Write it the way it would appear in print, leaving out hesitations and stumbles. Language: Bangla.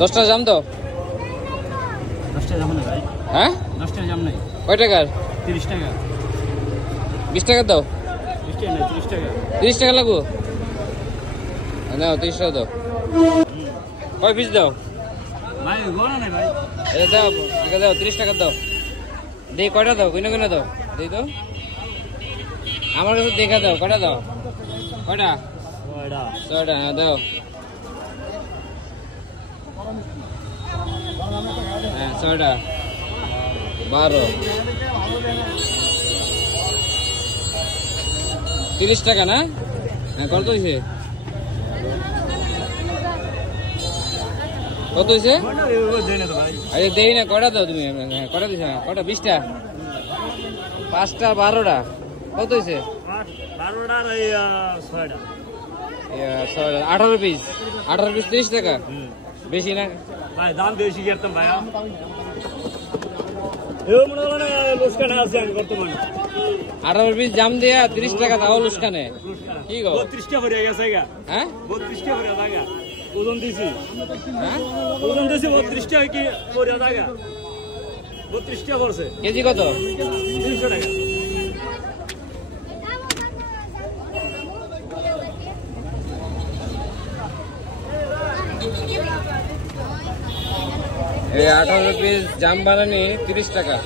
10টা জাম দাও। 10টা জাম না ভাই। হ্যাঁ 10টা জাম নাই। কয় টাকার? 30 টাকা। 20 টাকা দাও। 20 টাকা না 30 টাকা। 30 টাকা লাগবো? নাও 30 টাকা দাও। কয় পিস দাও? ভাই গোনা নাই ভাই। এটা দাও, আগে দাও 30 টাকা দাও। দেই কয়টা দাও, কিনে কিনে দাও। দেই তো আমার কাছে দেখা দাও, কয়টা দাও? কয়টা? ওইডা 6টা। হ্যাঁ দাও। হ্যাঁ 6টা 12 30 টাকা না? হ্যাঁ কত হয়েছে? কত হয়েছে? দেই না তো ভাই। আরে দেই না, কয়টা দাও তুমি? হ্যাঁ কয়টা দিছ? কয়টা? 20টা? 5টা 12টা কত হয়েছে? 12টা আর এই 6টা। 18 পিস। 18 পিস 30 টাকা। বেশি না ভাই দাম বেশি করতাম ভাইয়া। এও মনে হলো না লুস্কানে আছে আমি বর্তমানে। 18 পিস জাম দিয়া 30 টাকা দাও লুস্কানে। কি গো 32 টা ভরে গেছে গা। হ্যাঁ 32 টা ভরে দাগা। ওজন দিছি। হ্যাঁ ওজন দিছি 32 টা কি ভরে দাগা। 32 টা পড়ছে। কেজি কত? 300 টাকা। এই 18 পিস জাম বানানি 30 টাকা।